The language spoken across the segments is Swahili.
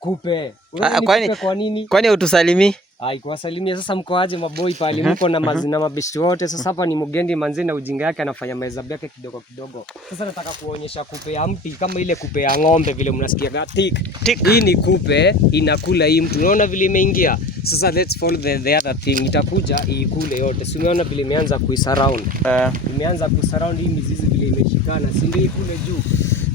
Kupe. Unaona kupe kwa nini? Kwani utusalimi? Kuwasalimia sasa mko aje maboi pale mko na mazina mabishi wote. Sasa hapa ni Mugendi manzi na ujinga yake anafanya mahesabu yake kidogo kidogo. Sasa nataka kuonyesha kupe ya mti kama ile kupe ya ng'ombe vile mnasikia tik. Hii ni kupe inakula hii mtu. Unaona vile imeingia? Sasa let's follow the other thing. Itakuja ikule yote. Si unaona vile imeanza kuisurround. Imeanza kusurround hii mizizi vile imeshikana. Si ndio kule juu.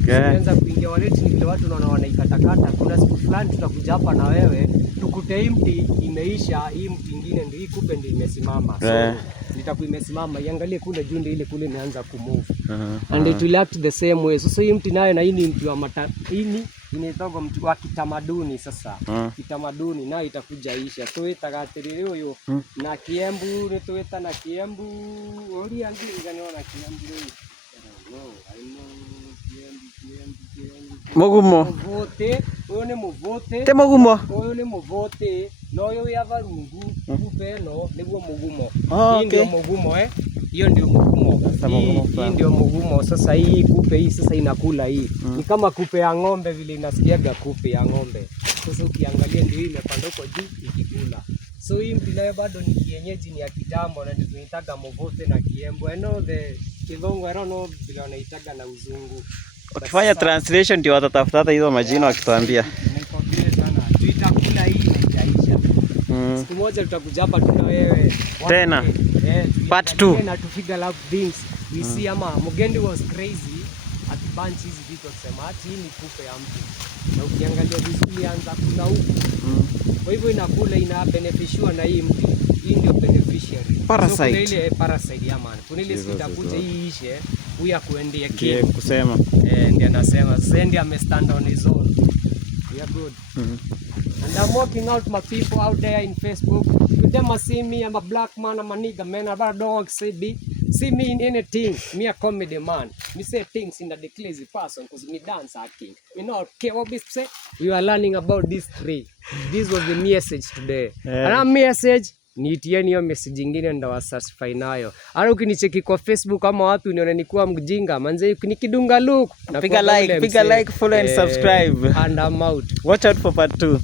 Imeanza kuingia waleti ni vile watu wanaona wanaikatakata. Kuna siku fulani tutakuja hapa na wewe tukute hii mti imeisha, hii mti ingine ndio hii kupe ndio imesimama. So itakuwa imesimama, iangalie kule juu ndio ile kule imeanza kumove. And it will act the same way. So hii mti nayo na hii ni mti wa inaitwa mti wa kitamaduni sasa. Kitamaduni nayo itakuja isha. So itagatirire huyo na Kiembu ni tueta na Kiembu. Ori andi nganiona Kiembu leo. Mugumo. Muvote, uyu ni muvote. Te mugumo. Uyu ni muvote. No uyu ya varungu, kupe no niguo mugumo. Hii ndio mugumo Hiyo ndio mugumo. Hii ndio mugumo. Sasa hii kupe hii sasa inakula hii. Ni kama kupe ya ng'ombe vile inasikiaga kupe ya ng'ombe. Sasa ukiangalia ndio hii imepanda huko juu ikikula. So hii mti nayo bado ni kienyeji, ni ya kitambo na ndio tunaitaga muvote na Kiembu. I know the Kizungu, I don't know vile wanaitaga na Uzungu. Ukifanya translation ndio watatafuta hizo majina wakituambia. Nikwambie sana. Tuitakula hii inaisha. Siku moja tutakuja hapa tuna wewe. Tena. Part 2. Na to figure out things. We see ama Mugendi was crazy at bunch hizi vitu kusema ati hii ni kupe ya mtu. Na ukiangalia vizuri anza kula huku. Kwa hivyo inakula ina beneficiwa na hii mti. Hii ndio beneficiary. Parasite. So, kuna ile parasite ya maana. Kuna ile sitakuja hii ishe. Huyu akuendea king. Kusema. Ndiye anasema sasa ndiye amestand on his own. We are good. And I'm walking out my people out there in Facebook. You them see me, I'm a black man, I'm a nigga man. I don't want to see me in anything. Me a comedy man. Me say things in the crazy person because me dance acting. Me not care what we say. We are learning about these three. This was the message today. And our message niitieni hiyo message nyingine ndo wasatisfy nayo. Hata ukinicheki kwa Facebook ama wapi unione nikuwa mjinga, manze nikidunga look. Piga like, follow and subscribe. And I'm out. Watch out for part 2.